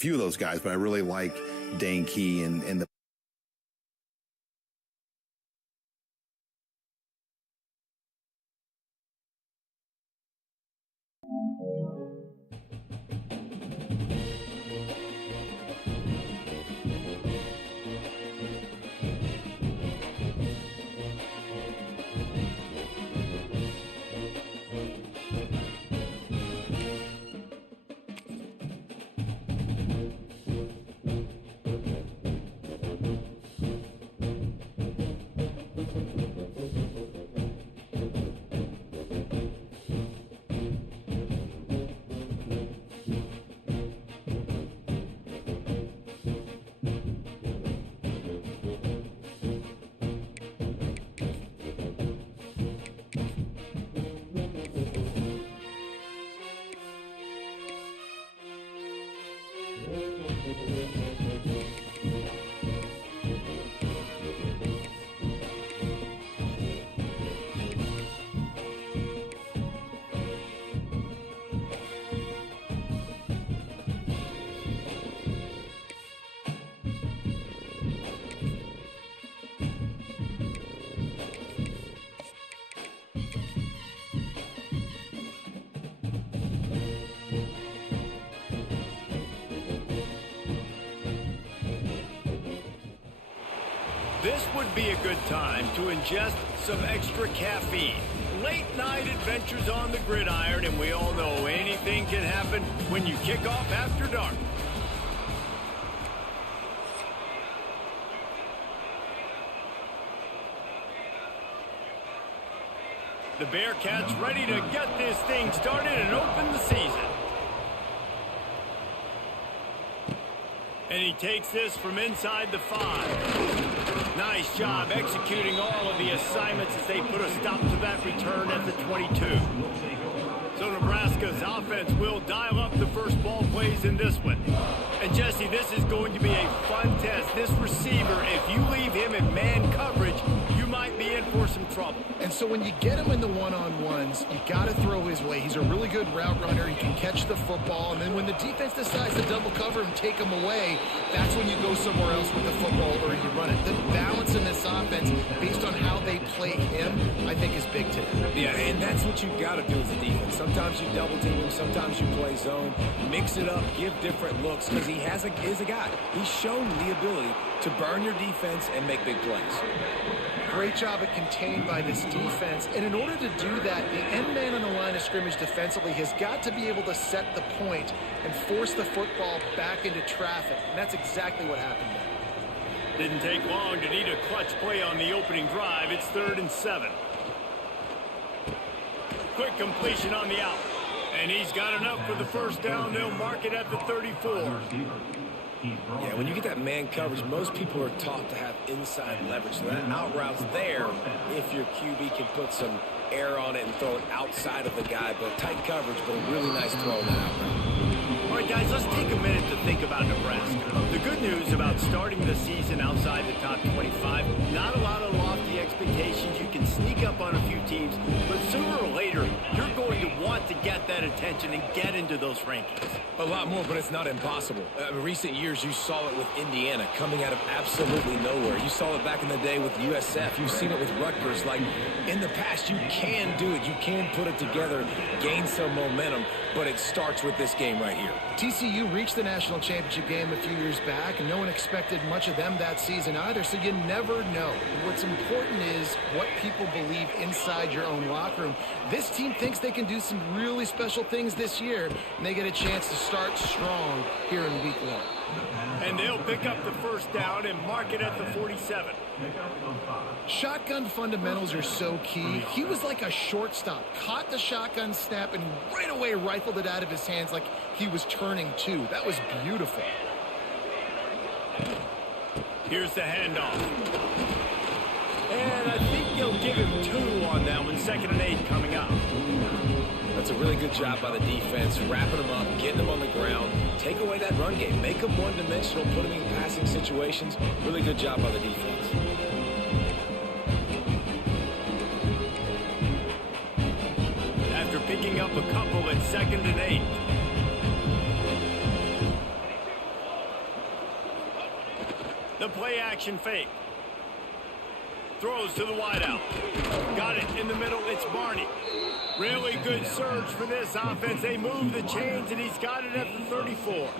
few of those guys, but I really like Dane Key and the This would be a good time to ingest some extra caffeine. Late night adventures on the gridiron, and we all know anything can happen when you kick off after dark. The Bearcats ready to get this thing started and open the season. And he takes this from inside the 5. Nice job executing all of the assignments as they put a stop to that return at the 22. So Nebraska's offense will dial up the first ball plays in this one. And Jesse, this is going to be a fun test. This receiver, if you leave him in man coverage, you might be in for some trouble. And so when you get him in the one-on-ones, you got to throw his way. He's a really good route runner. He can catch the football. And then when the defense decides to double cover and take him away, that's when you go somewhere else with the football or you run it. The balance in this offense, based on how they play him, I think is big today. Yeah, and that's what you got to do as a defense. Sometimes you double team him, sometimes you play zone. Mix it up, give different looks, because he is a guy. He's shown the ability to burn your defense and make big plays. Great job at contained by this defense. And in order to do that, the end man on the line of scrimmage defensively has got to be able to set the point and force the football back into traffic. And that's exactly what happened there. Didn't take long to need a clutch play on the opening drive. It's 3rd and 7. Quick completion on the out. And he's got enough for the first down. They'll mark it at the 34. Yeah, when you get that man coverage, most people are taught to have inside leverage. So that out route's there if your QB can put some air on it and throw it outside of the guy. But tight coverage, but a really nice throw in that out route. All right, guys, let's take a minute to think about Nebraska. The good news about starting the season outside the top 25, not a lot of lofty expectations. You can sneak up on a few teams, but sooner or later, you're going to want to get that attention and get into those rankings. A lot more, but it's not impossible. In recent years, you saw it with Indiana coming out of absolutely nowhere. You saw it back in the day with USF. You've seen it with Rutgers. Like, in the past, you can do it. You can put it together, gain some momentum, but it starts with this game right here. TCU reached the national championship game a few years back, and no one expected much of them that season either, so you never know. What's important is what people believe inside your own locker room. This team thinks they can do some really special things this year, and they get a chance to start strong here in week 1. And they'll pick up the first down and mark it at the 47. Shotgun fundamentals are so key. He was like a shortstop, caught the shotgun snap, and right away rifled it out of his hands like he was turning two. That was beautiful. Here's the handoff. And I think they'll give him 2 on that one. 2nd and 8 coming up. That's a really good job by the defense, wrapping them up, getting them on the ground, take away that run game, make them one-dimensional, put them in passing situations. Really good job by the defense. After picking up a couple at 2nd and 8. The play action fake. Throws to the wideout. Got it in the middle. It's Barney. Really good surge for this offense. They move the chains, and he's got it at the 34.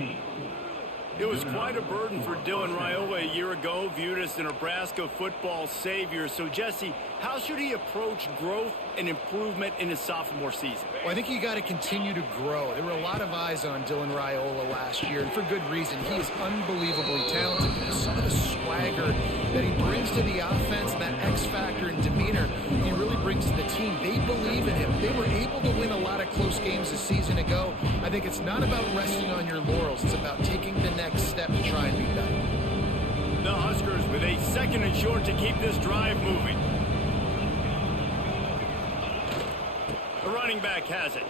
It was quite a burden for Dylan Raiola a year ago, viewed as the Nebraska football savior. So, Jesse, how should he approach growth and improvement in his sophomore season? Well, I think you got to continue to grow. There were a lot of eyes on Dylan Raiola last year, and for good reason. He is unbelievably talented. Some of the swagger that he brings to the offense and that X factor and demeanor he really brings to the team. They believe in him. They were able to win a lot of close games a season ago. I think it's not about resting on your laurels. It's about taking the next step to try and be better. The Huskers with a 2nd and short to keep this drive moving. The running back has it.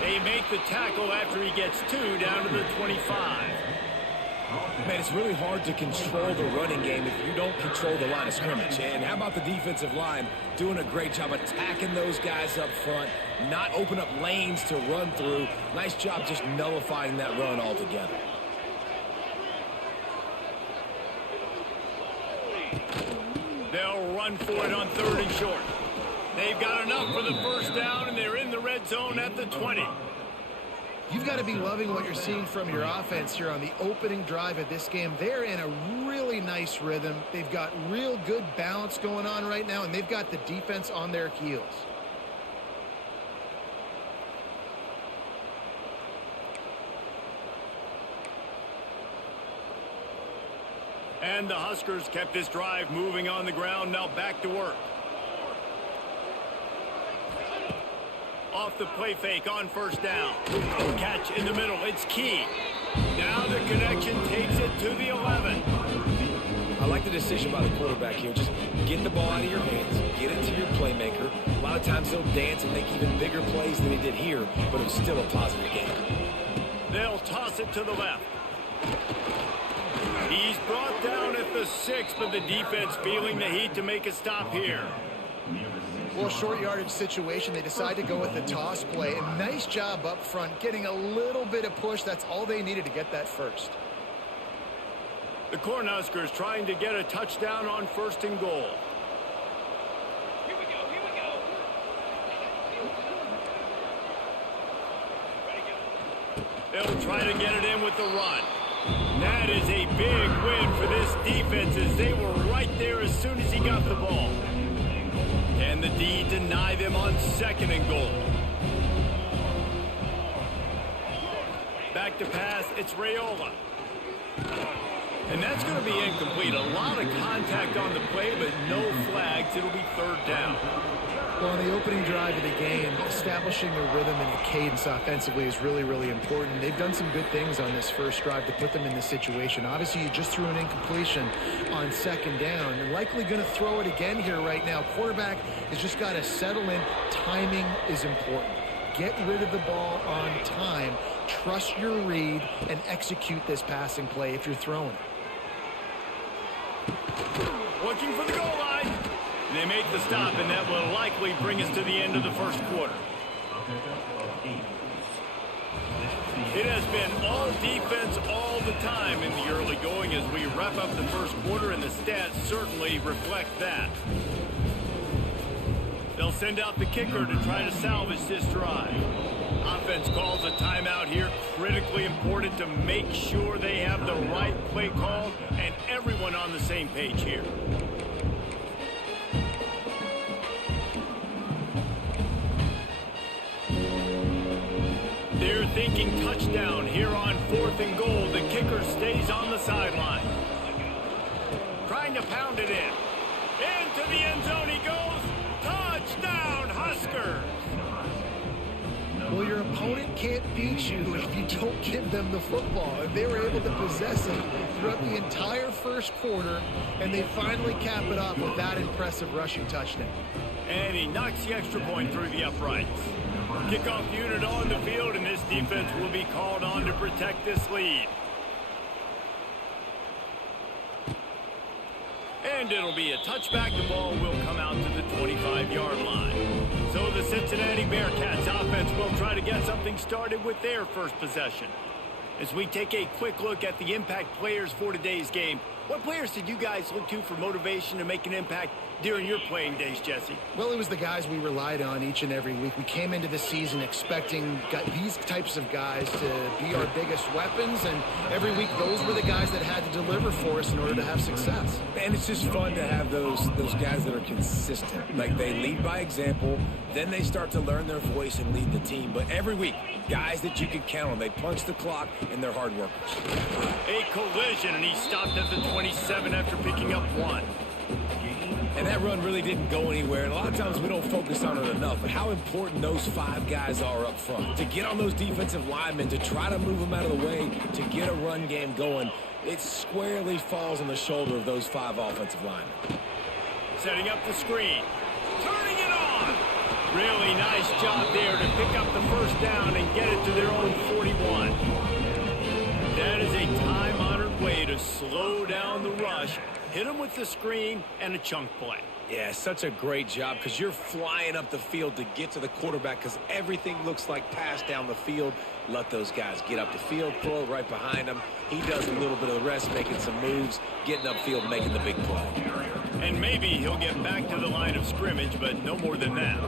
They make the tackle after he gets 2 down to the 25. Man, it's really hard to control the running game if you don't control the line of scrimmage. And how about the defensive line doing a great job attacking those guys up front, not open up lanes to run through. Nice job just nullifying that run altogether. They'll run for it on 3rd and short. They've got enough for the first down, and they're in the red zone at the 20. You've got to be loving what you're seeing from your offense here on the opening drive of this game. They're in a really nice rhythm. They've got real good balance going on right now, and they've got the defense on their heels. And the Huskers kept this drive moving on the ground. Now back to work. Off the play fake on 1st down. Catch in the middle. It's Key. Now the connection takes it to the 11. I like the decision by the quarterback here. Just get the ball out of your hands. Get it to your playmaker. A lot of times they'll dance and make even bigger plays than they did here, but it was still a positive game. They'll toss it to the left. He's brought down at the 6, but the defense feeling the heat to make a stop here. Well, short yardage situation, they decide to go with the toss play. And nice job up front, getting a little bit of push. That's all they needed to get that first. The Cornhuskers trying to get a touchdown on 1st and goal. Here we go, here we go. They'll try to get it in with the run. That is a big win for this defense as they were right there as soon as he got the ball. Can the D deny them on 2nd and goal? Back to pass, it's Raiola. And that's going to be incomplete. A lot of contact on the play, but no flags. It'll be 3rd down. Well, on the opening drive of the game, establishing a rhythm and a cadence offensively is really, really important. They've done some good things on this first drive to put them in this situation. Obviously, you just threw an incompletion on 2nd down. You're likely going to throw it again here right now. Quarterback has just got to settle in. Timing is important. Get rid of the ball on time. Trust your read and execute this passing play if you're throwing it. Looking for the goal line. They make the stop, and that will likely bring us to the end of the 1st quarter. It has been all defense all the time in the early going as we wrap up the 1st quarter, and the stats certainly reflect that. They'll send out the kicker to try to salvage this drive. Offense calls a timeout here. Critically important to make sure they have the right play call and everyone on the same page here. They're thinking touchdown here on 4th and goal. The kicker stays on the sideline. Trying to pound it in. Into the end zone he goes. Touchdown, Huskers! Well, your opponent can't beat you if you don't give them the football. And they were able to possess it throughout the entire 1st quarter, and they finally cap it off with that impressive rushing touchdown. And he knocks the extra point through the uprights. Kickoff unit on the field, and this defense will be called on to protect this lead. And it'll be a touchback. The ball will come out to the 25-yard line. So the Cincinnati Bearcats offense will try to get something started with their first possession. As we take a quick look at the impact players for today's game, what players did you guys look to for motivation to make an impact during your playing days, Jesse? Well, it was the guys we relied on each and every week. We came into the season expecting these types of guys to be our biggest weapons, and every week those were the guys that had to deliver for us in order to have success. And it's just fun to have those guys that are consistent. Like, they lead by example, then they start to learn their voice and lead the team. But every week, guys that you can count on. They punch the clock, and they're hard workers. A collision, and he stopped at the 27 after picking up 1. And that run really didn't go anywhere, and a lot of times we don't focus on it enough, but how important those 5 guys are up front. To get on those defensive linemen, to try to move them out of the way, to get a run game going, it squarely falls on the shoulder of those 5 offensive linemen. Setting up the screen. Turning it on. Really nice job there to pick up the first down and get it to their own 41. That is a time-honored way to slow down the rush. Hit him with the screen and a chunk play. Yeah, such a great job because you're flying up the field to get to the quarterback because everything looks like pass down the field. Let those guys get up the field, throw it right behind him. He does a little bit of the rest, making some moves, getting upfield, making the big play. And maybe he'll get back to the line of scrimmage, but no more than that.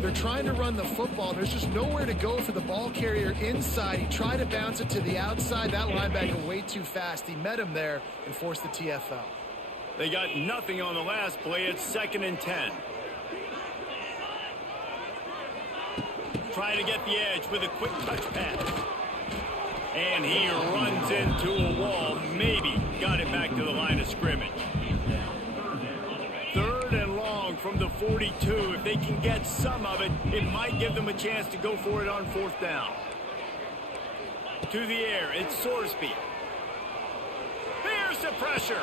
They're trying to run the football. There's just nowhere to go for the ball carrier inside. He tried to bounce it to the outside. That linebacker way too fast. He met him there and forced the TFL. They got nothing on the last play. It's 2nd and 10. Trying to get the edge with a quick touch pass. And he runs into a wall. Maybe got it back to the line of scrimmage. 3rd and long from the 42. If they can get some of it, it might give them a chance to go for it on 4th down. To the air, it's Sorsby. Here's the pressure.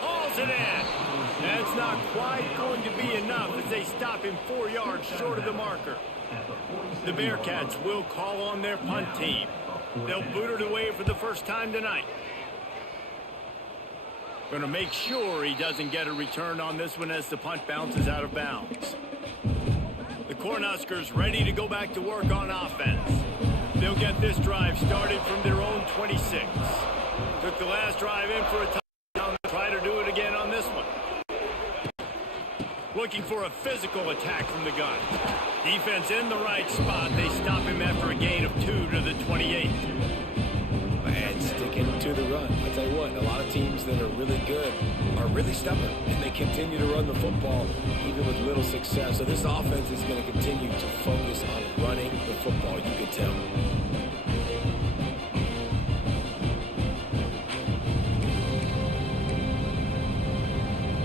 Hauls it in. That's not quite going to be enough as they stop him 4 yards short of the marker. The Bearcats will call on their punt team. They'll boot it away for the first time tonight. Going to make sure he doesn't get a return on this one as the punt bounces out of bounds. The Cornhuskers ready to go back to work on offense. They'll get this drive started from their own 26. Took the last drive in for a touchdown. Try to do it again on this one. Looking for a physical attack from the gun. Defense in the right spot. They stop him after a gain of 2 to the 28. And sticking to the run. I'll tell you what, a lot of teams that are really good are really stubborn, and they continue to run the football even with little success. So this offense is going to continue to focus on running the football, you can tell.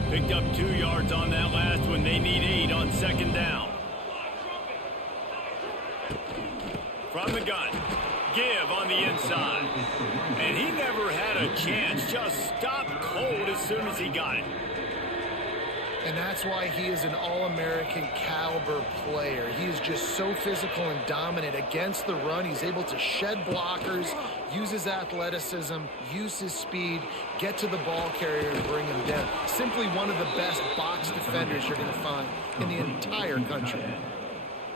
Picked up 2 yards on that last one. They need 8 on 2nd down. From the gun. Give on the inside. And he never had a chance. Just stopped cold as soon as he got it. And that's why he is an All-American caliber player. He is just so physical and dominant against the run. He's able to shed blockers, use his athleticism, use his speed, get to the ball carrier and bring him down. Simply one of the best box defenders you're going to find in the entire country.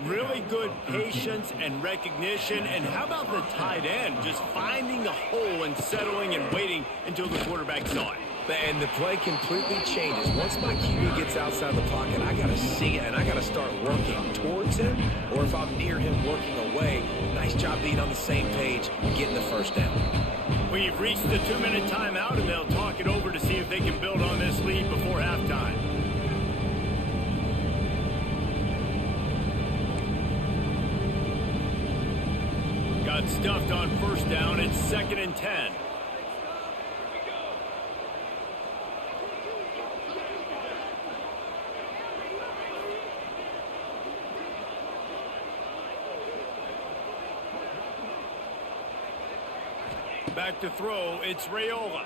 Really good patience and recognition. And how about the tight end just finding the hole and settling and waiting until the quarterback saw it? And the play completely changes. Once my QB gets outside the pocket, I got to see it, and I got to start working towards him, or if I'm near him working away, nice job being on the same page and getting the first down. We've reached the 2-minute timeout, and they'll talk it over to see if they can build on this lead before halftime. Got stuffed on 1st down. It's 2nd and 10. Back to throw, it's Raiola.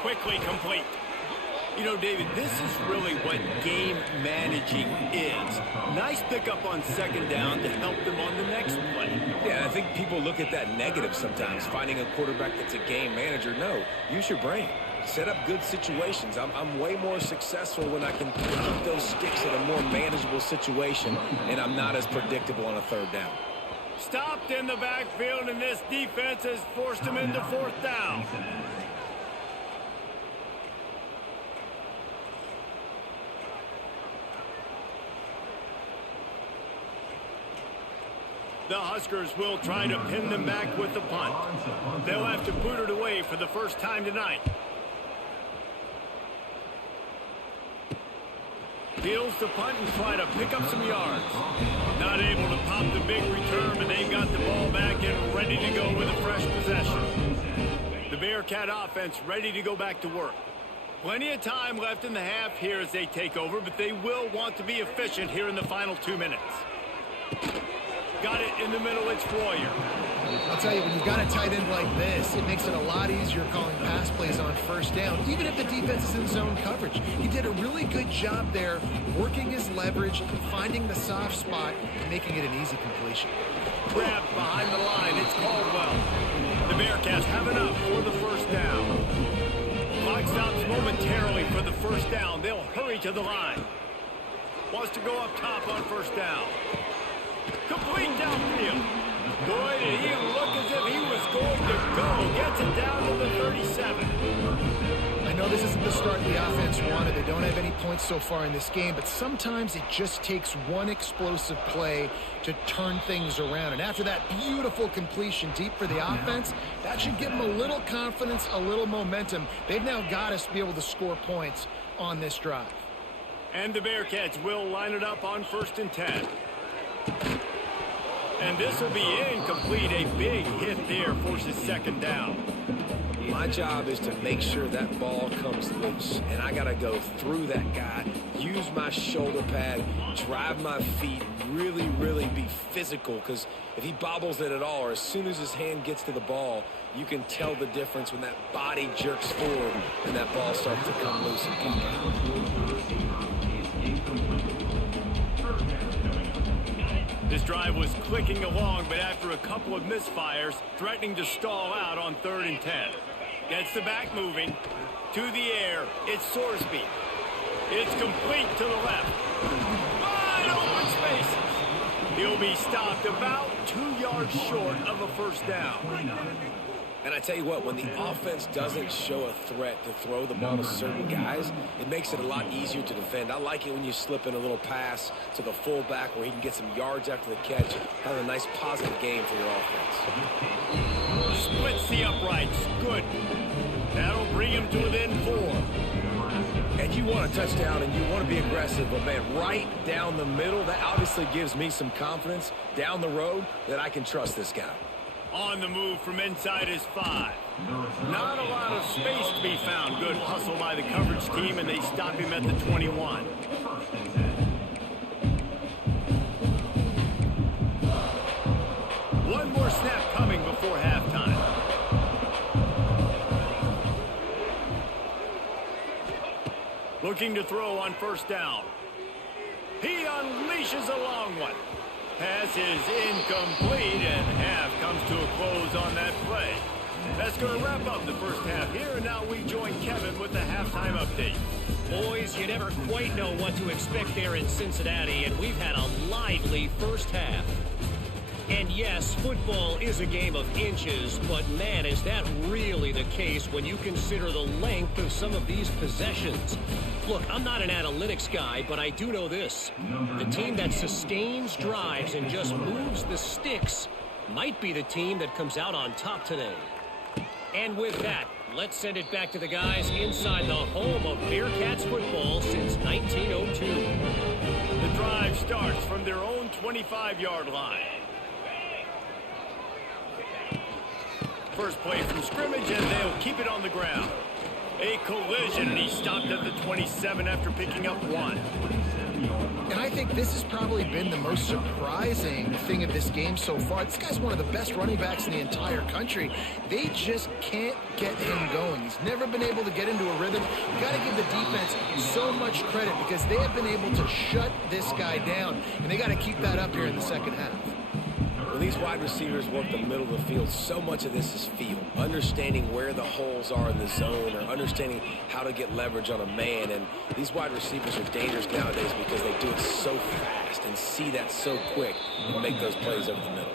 Quickly complete. You know, David, this is really what game managing is. Nice pickup on 2nd down to help them on the next play. Yeah, I think people look at that negative sometimes, finding a quarterback that's a game manager. No, use your brain. Set up good situations. I'm way more successful when I can keep those sticks in a more manageable situation, and I'm not as predictable on a 3rd down. Stopped in the backfield, and this defense has forced him into fourth down. The Huskers will try to pin them back with the punt. They'll have to boot it away for the first time tonight. Fields the punt and try to pick up some yards. Not able to pop the big return, but they've got the ball back and ready to go with a fresh possession. The Bearcat offense ready to go back to work. Plenty of time left in the half here as they take over, but they will want to be efficient here in the final 2 minutes. Got it in the middle, it's Royer. I'll tell you, when you've got a tight end like this, it makes it a lot easier calling pass plays on first down, even if the defense is in zone coverage. He did a really good job there, working his leverage, finding the soft spot, and making it an easy completion. Grabbed behind the line, it's Caldwell. The Bearcats have enough for the first down. Clock stops momentarily for the first down. They'll hurry to the line. Wants to go up top on first down. Complete downfield. Boy, did he look as if he was going to go. Gets it down to the 37. I know this isn't the start the offense wanted. They don't have any points so far in this game, but sometimes it just takes one explosive play to turn things around. And after that beautiful completion deep for the offense, that should give them a little confidence, a little momentum. They've now got us to be able to score points on this drive. And the Bearcats will line it up on 1st and 10. And this will be incomplete. A big hit there forces second down. My job is to make sure that ball comes loose, and I got to go through that guy, use my shoulder pad, drive my feet, really be physical, because if he bobbles it at all, or as soon as his hand gets to the ball, you can tell the difference when that body jerks forward and that ball starts to come loose and pop out. This drive was clicking along, but after a couple of misfires, threatening to stall out on 3rd and 10. Gets the back moving. To the air. It's Sorsby. It's complete to the left. Wide open spaces. He'll be stopped about 2 yards short of a first down. And I tell you what, when the offense doesn't show a threat to throw the ball to certain guys, it makes it a lot easier to defend. I like it when you slip in a little pass to the fullback where he can get some yards after the catch, have a nice positive game for your offense. Splits the uprights. Good. That'll bring him to within 4. And you want a touchdown and you want to be aggressive, but man, right down the middle, that obviously gives me some confidence down the road that I can trust this guy. On the move from inside his 5. Not a lot of space to be found. Good hustle by the coverage team, and they stop him at the 21. One more snap coming before halftime. Looking to throw on first down. He unleashes a long one. Pass is incomplete, and half comes to a close on that play. That's going to wrap up the first half here, and now we join Kevin with the halftime update. Boys, you never quite know what to expect there in Cincinnati, and we've had a lively first half. And yes, football is a game of inches, but man, is that really the case when you consider the length of some of these possessions. Look, I'm not an analytics guy, but I do know this. The team that sustains drives and just moves the sticks might be the team that comes out on top today. And with that, let's send it back to the guys inside the home of Bearcats football since 1902. The drive starts from their own 25-yard line. First play from scrimmage, and they'll keep it on the ground. A collision, and he stopped at the 27 after picking up 1. And I think this has probably been the most surprising thing of this game so far. This guy's one of the best running backs in the entire country. They just can't get him going. He's never been able to get into a rhythm. You got to give the defense so much credit because they have been able to shut this guy down, and they got to keep that up here in the second half. When these wide receivers work the middle of the field, so much of this is feel. Understanding where the holes are in the zone or understanding how to get leverage on a man. And these wide receivers are dangerous nowadays because they do it so fast and see that so quick and make those plays over the middle.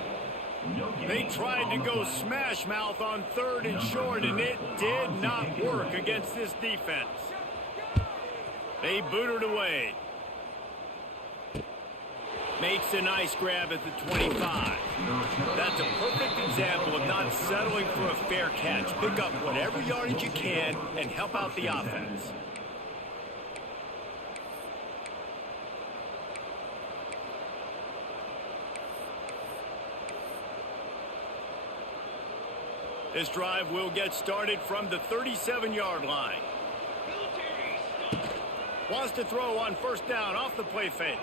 They tried to go smash mouth on 3rd and short, and it did not work against this defense. They booted away. Makes a nice grab at the 25. That's a perfect example of not settling for a fair catch. Pick up whatever yardage you can and help out the offense. This drive will get started from the 37-yard line. Wants to throw on 1st down off the play fake.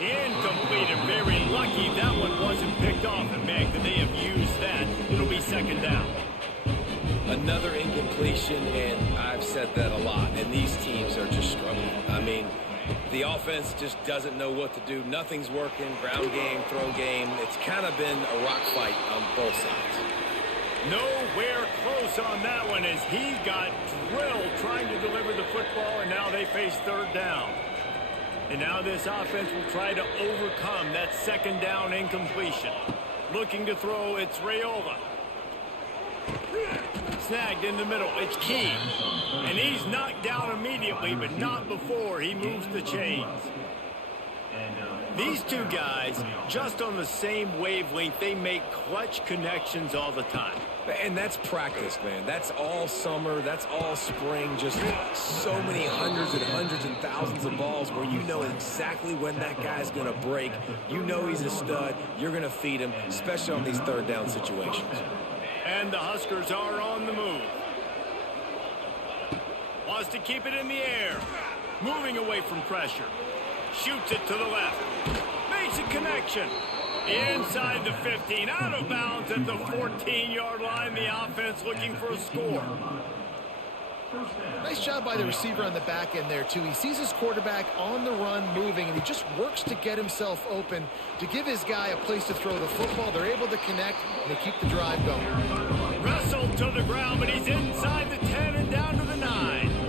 Incomplete, and very lucky that one wasn't picked off. And man, could they have used that? It'll be 2nd down. Another incompletion, and I've said that a lot, and these teams are just struggling. I mean, the offense just doesn't know what to do. Nothing's working. Ground game, throw game. It's kind of been a rock fight on both sides. Nowhere close on that one as he got drilled trying to deliver the football, and now they face 3rd down. And now this offense will try to overcome that 2nd down incompletion. Looking to throw, it's Raiola. Snagged in the middle, it's Key. And he's knocked down immediately, but not before he moves the chains. These two guys, just on the same wavelength, they make clutch connections all the time. And that's practice, man. That's all summer. That's all spring. Just so many hundreds and thousands of balls where you know exactly when that guy's going to break. You know he's a stud. You're going to feed him, especially on these 3rd down situations. And the Huskers are on the move. Wants to keep it in the air. Moving away from pressure. Shoots it to the left. Makes a connection. Inside the 15. Out of bounds at the 14-yard line. The offense looking for a score. Nice job by the receiver on the back end there, too. He sees his quarterback on the run moving, and he just works to get himself open to give his guy a place to throw the football. They're able to connect, and they keep the drive going. Wrestled to the ground, but he's inside the 10 and down to the 9.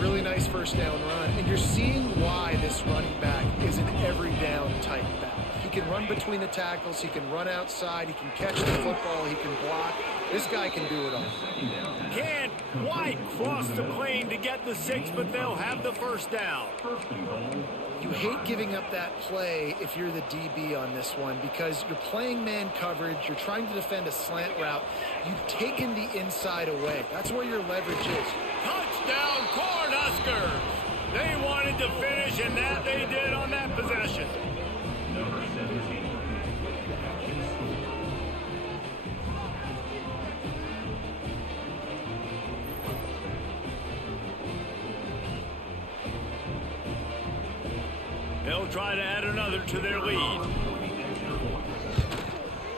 Really nice 1st down run, and you're seeing why this running back is an every down type back. He can run between the tackles, he can run outside, he can catch the football, he can block. This guy can do it all. Can't quite cross the plane to get the 6, but they'll have the 1st down. You hate giving up that play if you're the DB on this one because you're playing man coverage, you're trying to defend a slant route. You've taken the inside away. That's where your leverage is. Touchdown, Cornhuskers! They wanted to finish, and that they did on that possession. They'll try to add another to their lead.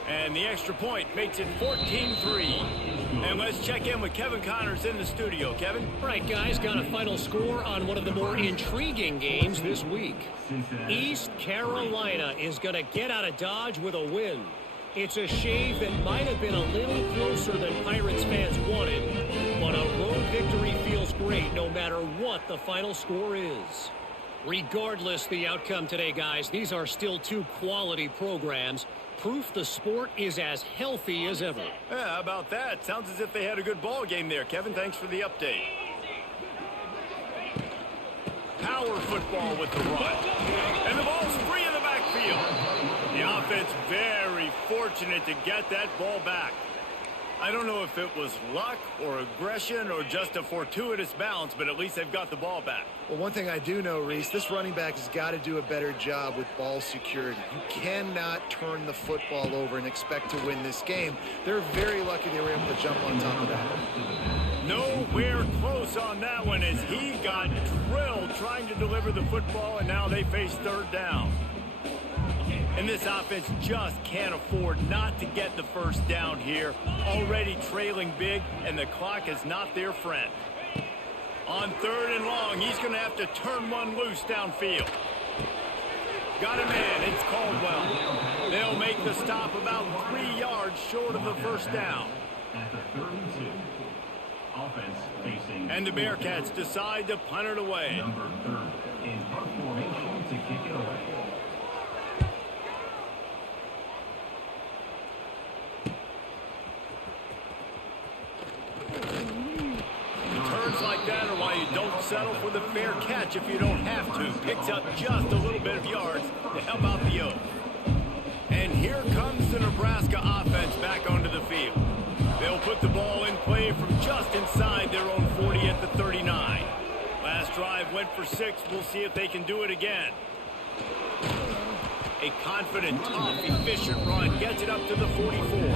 And the extra point makes it 14-3. And let's check in with Kevin Connors in the studio. Kevin? All right, guys, got a final score on one of the more intriguing games this week. East Carolina is going to get out of Dodge with a win. It's a shave that might have been a little closer than Pirates fans wanted, but a road victory feels great no matter what the final score is. Regardless the outcome today, guys, these are still two quality programs. Proof the sport is as healthy as ever. Yeah, how about that? Sounds as if they had a good ball game there. Kevin, thanks for the update. Power football with the run. And the ball's free in the backfield. The offense very fortunate to get that ball back. I don't know if it was luck or aggression or just a fortuitous bounce, but at least they've got the ball back. Well, one thing I do know, Reese, this running back has got to do a better job with ball security. You cannot turn the football over and expect to win this game. They're very lucky they were able to jump on top of that. Nowhere close on that one as he got drilled trying to deliver the football, and now they face 3rd down. And this offense just can't afford not to get the 1st down here. Already trailing big, and the clock is not their friend. On 3rd and long, he's going to have to turn one loose downfield. Got a man, it's Caldwell. They'll make the stop about 3 yards short of the 1st down. And the Bearcats decide to punt it away. Number 3rd in punt formation to kick it away. settle for the fair catch if you don't have to. Picks up just a little bit of yards to help out the O. And here comes the Nebraska offense back onto the field. They'll put the ball in play from just inside their own 40 at the 39. Last drive went for 6. We'll see if they can do it again. A confident, tough, efficient run gets it up to the 44.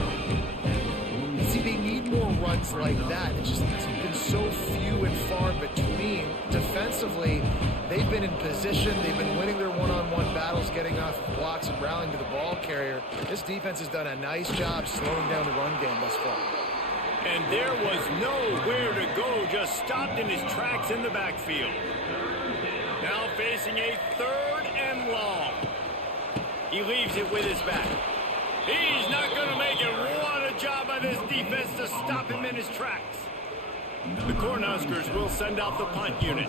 See, they need more runs like that. It's been so few and far between. Defensively, they've been in position. They've been winning their one-on-one battles, getting off blocks and rallying to the ball carrier. This defense has done a nice job slowing down the run game thus far. And there was nowhere to go, just stopped in his tracks in the backfield. Now facing a 3rd and long. He leaves it with his back. He's not going to make it. What a job by this defense to stop him in his tracks. The Cornhuskers will send out the punt unit.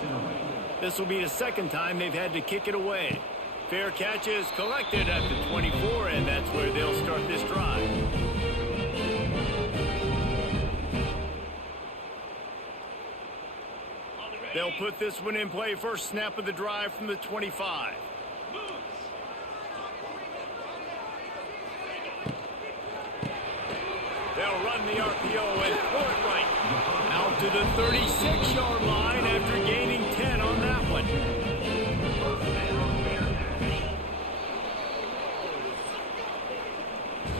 This will be the 2nd time they've had to kick it away. Fair catch is collected at the 24, and that's where they'll start this drive. They'll put this one in play. First snap of the drive from the 25. They'll run the RPO and throw it right. Out to the 36-yard line after gaining 10 on that one.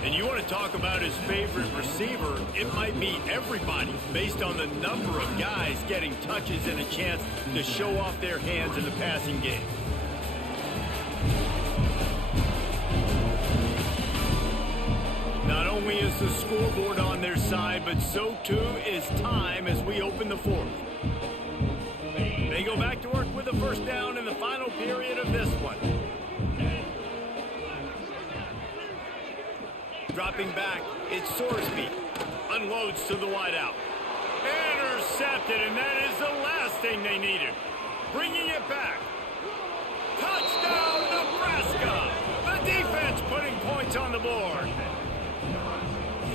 And you want to talk about his favorite receiver, it might be everybody based on the number of guys getting touches and a chance to show off their hands in the passing game. Not only is the scoreboard on their side, but so too is time as we open the 4th. They go back to work with a first down in the final period of this one. Dropping back, it's Sorsby. Unloads to the wideout. Intercepted, and that is the last thing they needed. Bringing it back. Touchdown, Nebraska! The defense putting points on the board.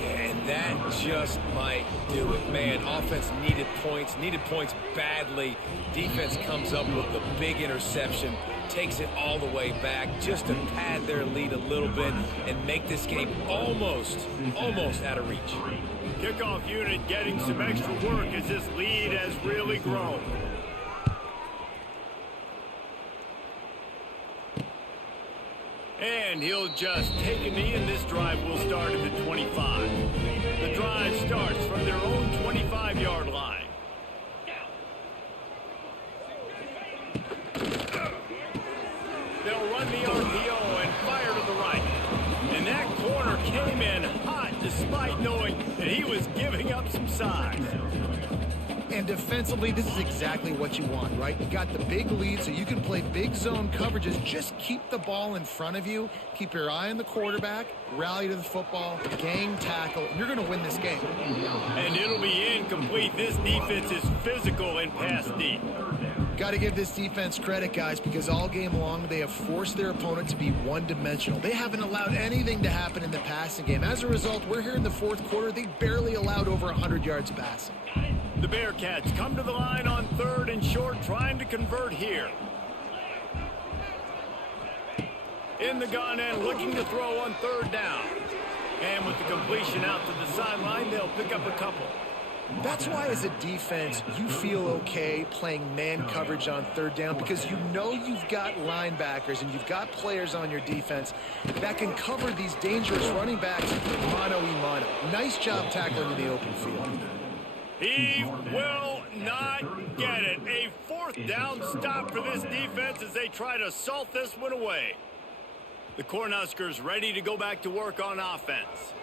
And that just might do it. Man, offense needed points badly. Defense comes up with the big interception, takes it all the way back just to pad their lead a little bit and make this game almost out of reach. Kickoff unit getting some extra work as this lead has really grown. And he'll just take a knee, and this drive will start at the 25. The drive starts from their own 25-yard line. They'll run the RPO and fire to the right. And that corner came in hot despite knowing that he was giving up some size. And defensively, this is exactly what you want, right? You got the big lead, so you can play big zone coverages. Just keep the ball in front of you. Keep your eye on the quarterback. Rally to the football. Gang tackle. And you're going to win this game. And it'll be incomplete. This defense is physical and pass deep. Got to give this defense credit, guys, because all game long they have forced their opponent to be one-dimensional. They haven't allowed anything to happen in the passing game. As a result, we're here in the 4th quarter. They barely allowed over 100 yards passing. The Bearcats come to the line on 3rd and short, trying to convert here. In the gun and looking to throw on 3rd down. And with the completion out to the sideline, they'll pick up a couple. That's why, as a defense, you feel okay playing man coverage on 3rd down because you know you've got linebackers and you've got players on your defense that can cover these dangerous running backs mano-a-mano. Nice job tackling in the open field. He will not get it. A 4th down stop for this defense as they try to salt this one away. The Cornhuskers ready to go back to work on offense.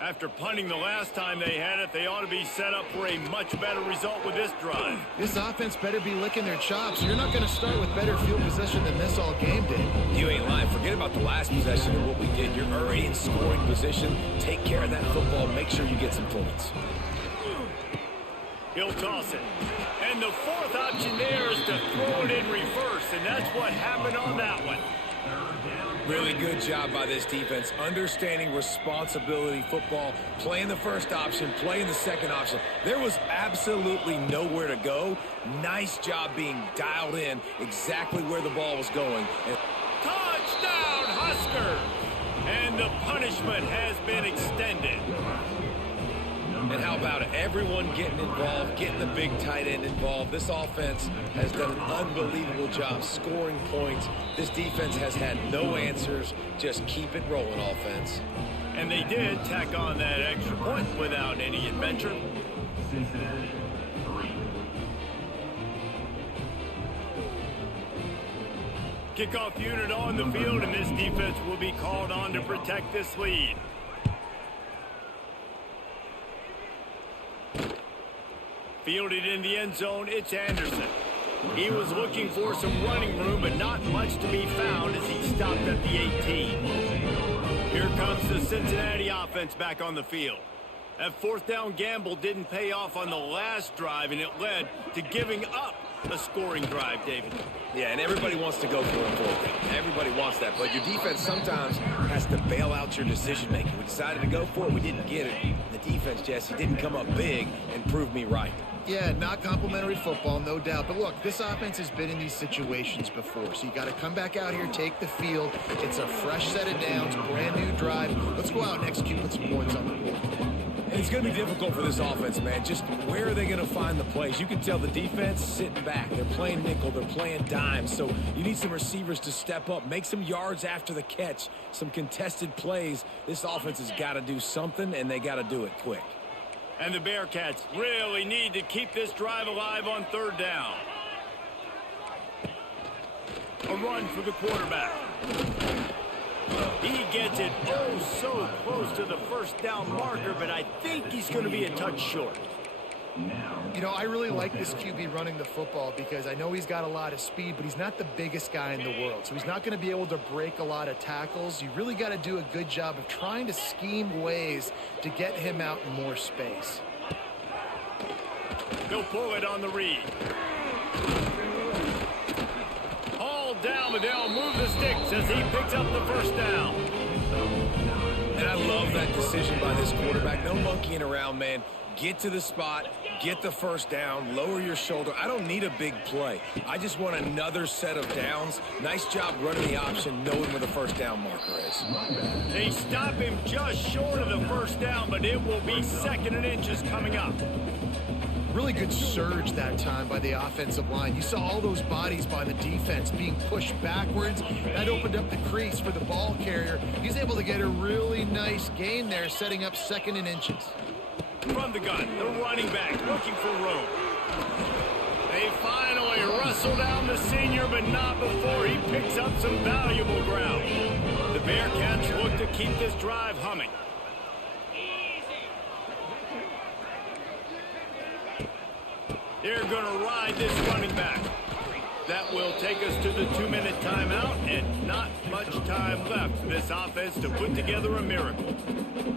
After punting the last time they had it, they ought to be set up for a much better result with this drive. This offense better be licking their chops. You're not going to start with better field position than this all game did. You ain't lying. Forget about the last possession and what we did. You're already in scoring position. Take care of that football. Make sure you get some points. He'll toss it. And the 4th option there is to throw it in reverse, and that's what happened on that one. Really good job by this defense, understanding responsibility football, playing the first option, playing the second option. There was absolutely nowhere to go. Nice job being dialed in exactly where the ball was going. Touchdown, Huskers! And the punishment has been extended. And how about it? Everyone getting involved, getting the big tight end involved. This offense has done an unbelievable job scoring points. This defense has had no answers. Just keep it rolling, offense. And they did tack on that extra point without any adventure. Cincinnati 3. Kickoff unit on the field, and this defense will be called on to protect this lead. Fielded in the end zone, it's Anderson. He was looking for some running room, but not much to be found as he stopped at the 18. Here comes the Cincinnati offense back on the field. That fourth down gamble didn't pay off on the last drive, and it led to giving up a scoring drive, David. Yeah, and everybody wants to go for a fourth down. Everybody wants that, but your defense sometimes has to bail out your decision-making. We decided to go for it. We didn't get it. The defense, Jesse, didn't come up big and prove me right. Yeah, not complimentary football, no doubt. But look, this offense has been in these situations before. So you got to come back out here, take the field. It's a fresh set of downs, brand new drive. Let's go out and execute with some points on the board. And it's going to be difficult for this offense, man. Just where are they going to find the plays? You can tell the defense sitting back. They're playing nickel. They're playing dime. So you need some receivers to step up, make some yards after the catch, some contested plays. This offense has got to do something, and they got to do it quick. And the Bearcats really need to keep this drive alive on third down. A run for the quarterback. He gets it oh so close to the first down marker, but I think he's going to be a touch short. You know, I really like this QB running the football because I know he's got a lot of speed, but he's not the biggest guy in the world. So he's not going to be able to break a lot of tackles. You really got to do a good job of trying to scheme ways to get him out in more space. He'll pull it on the read. All down, but they'll move the sticks as he picks up the first down. And I love that decision by this quarterback. No monkeying around, man. Get to the spot, get the first down, lower your shoulder. I don't need a big play. I just want another set of downs. Nice job running the option, knowing where the first down marker is. They stop him just short of the first down, but it will be 2nd and inches coming up. Really good surge that time by the offensive line. You saw all those bodies by the defense being pushed backwards. That opened up the crease for the ball carrier. He's able to get a really nice gain there, setting up 2nd and inches. From the gun, the running back looking for room. They finally wrestle down the senior, but not before he picks up some valuable ground. The Bearcats look to keep this drive humming. They're going to ride this running back. That will take us to the 2-minute timeout, and not much time left for this offense to put together a miracle.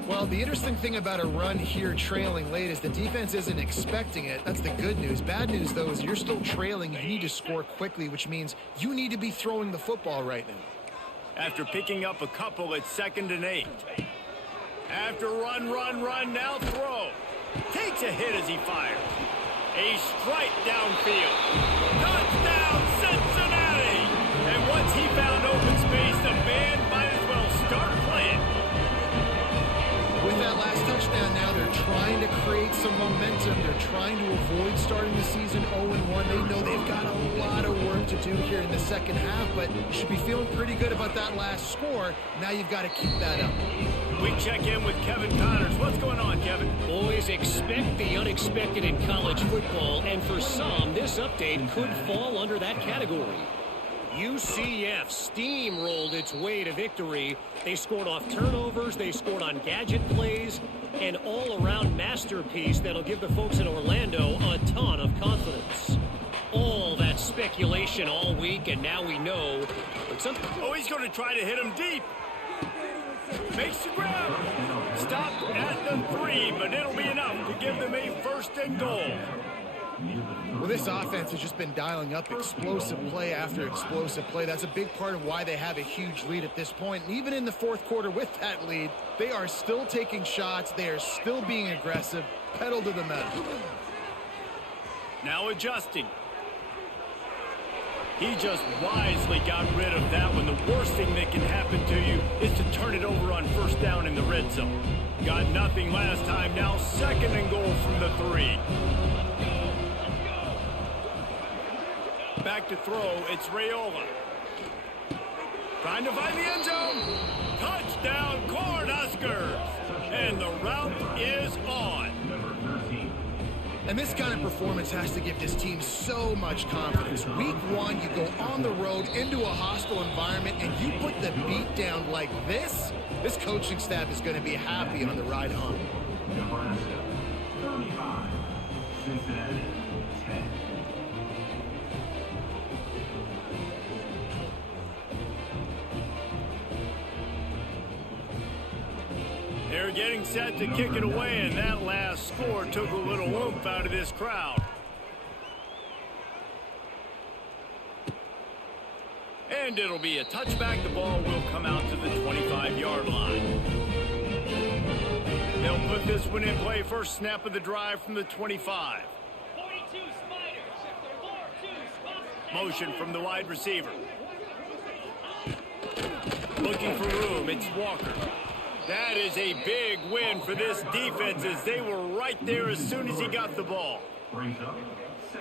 Well, the interesting thing about a run here trailing late is the defense isn't expecting it. That's the good news. Bad news, though, is you're still trailing. You need to score quickly, which means you need to be throwing the football right now. After picking up a couple at 2nd and 8. After run, now throw. Takes a hit as he fires. A strike downfield. Touchdown, Cincinnati! And once he found open space, the band might as well start playing. With that last touchdown now, they're trying to create some momentum. They're trying to avoid starting the season 0-1. They know they've got a lot of work to do here in the second half, but you should be feeling pretty good about that last score. Now you've got to keep that up. We check in with Kevin Connors. What's going on, Kevin? Boys, expect the unexpected in college football, and for some, this update could fall under that category. UCF steamrolled its way to victory. They scored off turnovers, they scored on gadget plays, an all-around masterpiece that'll give the folks in Orlando a ton of confidence. All that speculation all week, and now we know. Oh, he's going to try to hit him deep. Makes the grab. Stopped at the 3, but it'll be enough to give them a 1st and goal. Well, this offense has just been dialing up explosive play after explosive play. That's a big part of why they have a huge lead at this point. And even in the fourth quarter with that lead, they are still taking shots. They are still being aggressive. Pedal to the metal. Now adjusting. He just wisely got rid of that one. The worst thing that can happen to you is to turn it over on first down in the red zone. Got nothing last time. Now 2nd and goal from the 3. Back to throw, it's Raiola. Trying to find the end zone. Touchdown, Cornhuskers. And the route is on. And this kind of performance has to give this team so much confidence. Week 1, you go on the road into a hostile environment, and you put the beat down like this. This coaching staff is going to be happy on the ride home. Nebraska 35, Cincinnati 10. They're getting set to kick it away, and that last score took a little oomph out of this crowd. And it'll be a touchback. The ball will come out to the 25-yard line. They'll put this one in play. First snap of the drive from the 25. 42 Spiders. 4-2 Motion from the wide receiver. Looking for room. It's Walker. That is a big win for this defense as they were right there as soon as he got the ball.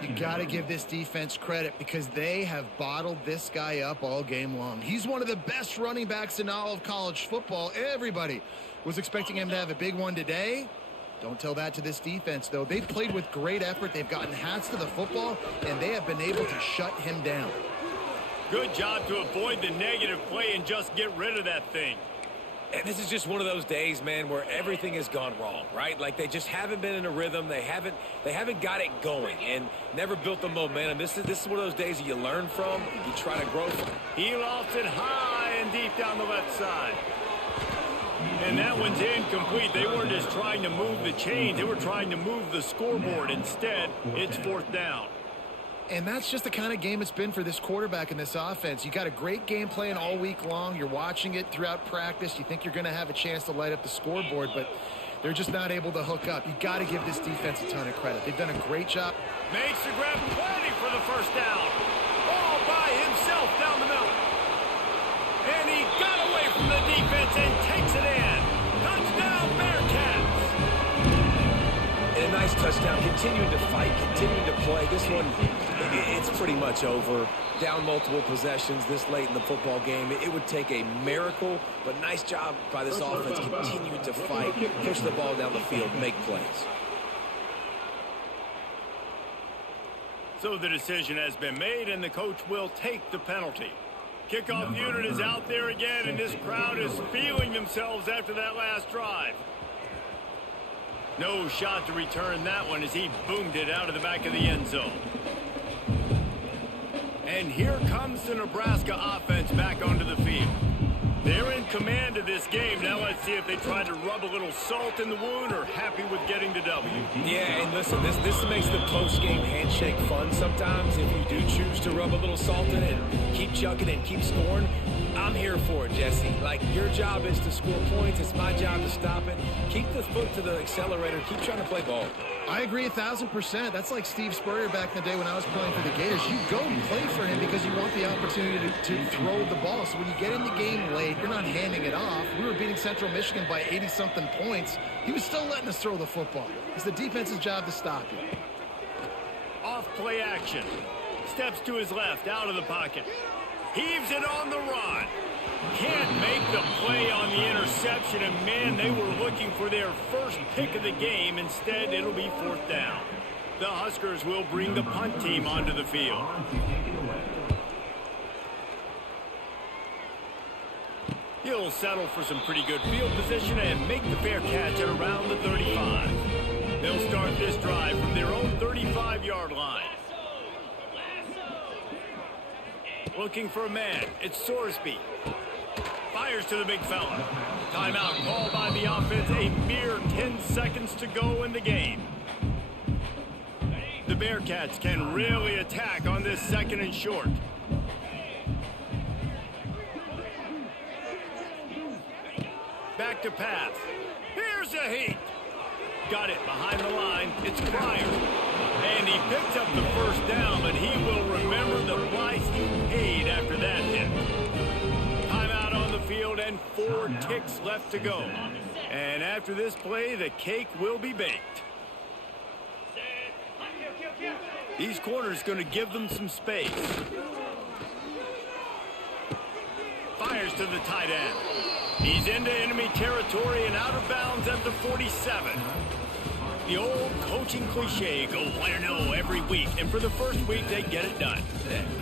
You got to give this defense credit because they have bottled this guy up all game long. He's one of the best running backs in all of college football. Everybody was expecting him to have a big one today. Don't tell that to this defense, though. They've played with great effort. They've gotten hats to the football, and they have been able to shut him down. Good job to avoid the negative play and just get rid of that thing. And this is just one of those days, man, where everything has gone wrong, right? Like they just haven't been in a rhythm. They haven't got it going and never built the momentum. This is one of those days that you learn from, you try to grow from. He lost it high and deep down the left side. And that one's incomplete. They weren't just trying to move the chains. They were trying to move the scoreboard. Instead, it's 4th down. And that's just the kind of game it's been for this quarterback in this offense. You got a great game plan all week long. You're watching it throughout practice. You think you're going to have a chance to light up the scoreboard, but they're just not able to hook up. You got to give this defense a ton of credit. They've done a great job. Makes the grab, plenty for the first down. All by himself down the middle. And he got away from the defense and takes it in. Touchdown, Bearcats. And a nice touchdown, continuing to fight, continuing to play. This one, it's pretty much over. Down multiple possessions this late in the football game. It would take a miracle, but nice job by this offense continuing to fight, push the ball down the field, make plays. So the decision has been made, and the coach will take the penalty. Kickoff unit is out there again, and this crowd is feeling themselves after that last drive. No shot to return that one as he boomed it out of the back of the end zone. And here comes the Nebraska offense back onto the field. They're in command of this game. Now let's see if they try to rub a little salt in the wound or happy with getting the W. Yeah, and listen, this makes the post-game handshake fun sometimes. If you do choose to rub a little salt in it and keep chucking and keep scoring, I'm here for it, Jesse. Like, your job is to score points. It's my job to stop it. Keep the foot to the accelerator. Keep trying to play ball. I agree 1,000%. That's like Steve Spurrier back in the day when I was playing for the Gators. You go and play for him because you want the opportunity to throw the ball. So when you get in the game late, you're not handing it off. We were beating Central Michigan by 80-something points. He was still letting us throw the football. It's the defense's job to stop you. Off play action. Steps to his left, out of the pocket. Heaves it on the run. Can't make the play on the interception, and man, they were looking for their first pick of the game. Instead, it'll be 4th down. The Huskers will bring the punt team onto the field. He'll settle for some pretty good field position and make the fair catch at around the 35. They'll start this drive from their own 35-yard line. Looking for a man. It's Sorsby. Fires to the big fella. Timeout called by the offense. A mere 10 seconds to go in the game. The Bearcats can really attack on this 2nd and short. Back to pass. Here's a heat. Got it behind the line. It's Pryor. And he picks up the first down, but he will remember the price he paid after that hit. Timeout on the field and 4 ticks left to go. And after this play, the cake will be baked. These corners going to give them some space. Fires to the tight end. He's into enemy territory and out of bounds at the 47. The old coaching cliche, go 1-0 every week. And for the first week, they get it done.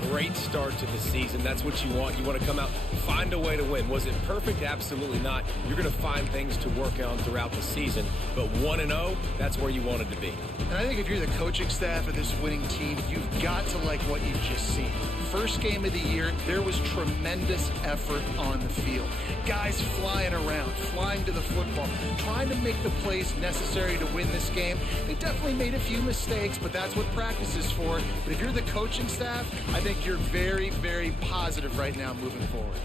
Great start to the season. That's what you want. You want to come out, find a way to win. Was it perfect? Absolutely not. You're going to find things to work on throughout the season. But 1-0, that's where you wanted to be. And I think if you're the coaching staff of this winning team, you've got to like what you've just seen. First game of the year, there was tremendous effort on the field. Guys flying around, flying to the football, trying to make the plays necessary to win this game. They definitely made a few mistakes, but that's what practice is for. But if you're the coaching staff, I think you're very, very positive right now moving forward.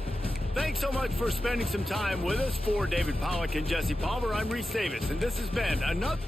Thanks so much for spending some time with us. For David Pollack and Jesse Palmer, I'm Reese Davis, and this has been another...